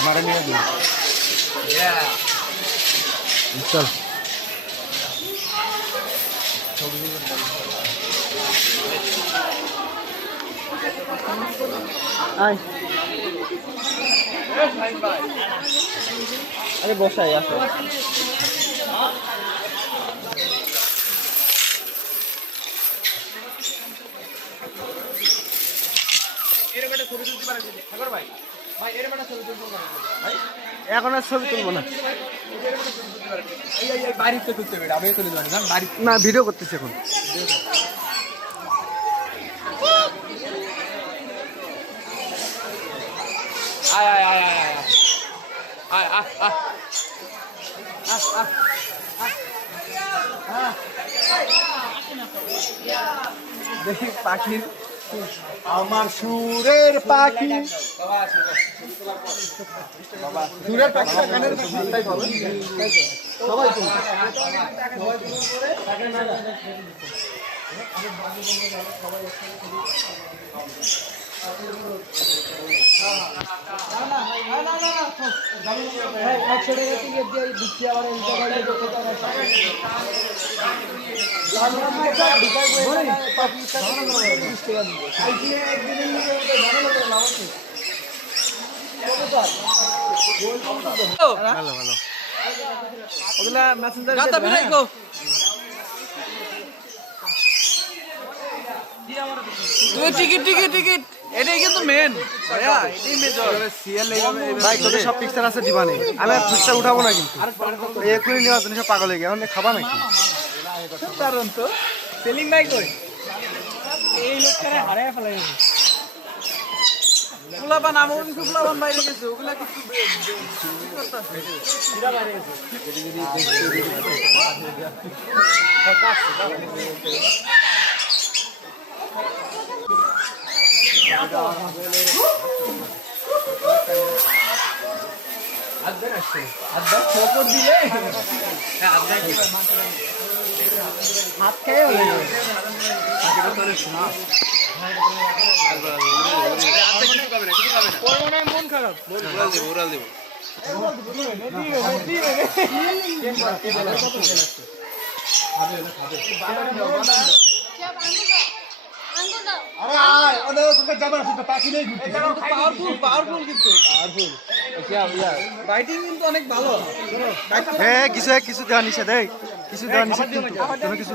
हमारे में भी चल आय अरे বসাই আসো এখন আর ছবি তুলবো না না ভিডিও করতেছি এখন দেখি পাখির আমার সুরের পাখি সুরের পাখি কানের তাই বলো সবাই তো ভালো ভালো ওগুলা মেসেঞ্জার টিকিট টিকিট টিকিট এটাই কিন্তু মেন ভাইয়া এটাই মেজর সিএল ভাই তোদের সব পিকচার আছে দিবানে আমি আর পিকচার উঠাবো না কিন্তু এখনই নেওয়ার জন্য সব পাগল হয়ে গেছে এখন খাবা নাকি দারুণ তো সেলিম ভাই কই এই লোকটারে হারায় ফেলাই গেছে ফুলাবান আমন ফুলাবান বাইরে গেছে ওগুলা কিছু করতেছে পুরা বাইরে গেছে হাত খেয়ে মন খারাপ অনেক ভালো কিছু দেওয়া নিষেধ কিছু দেওয়া নিষেধ কিন্তু কিছু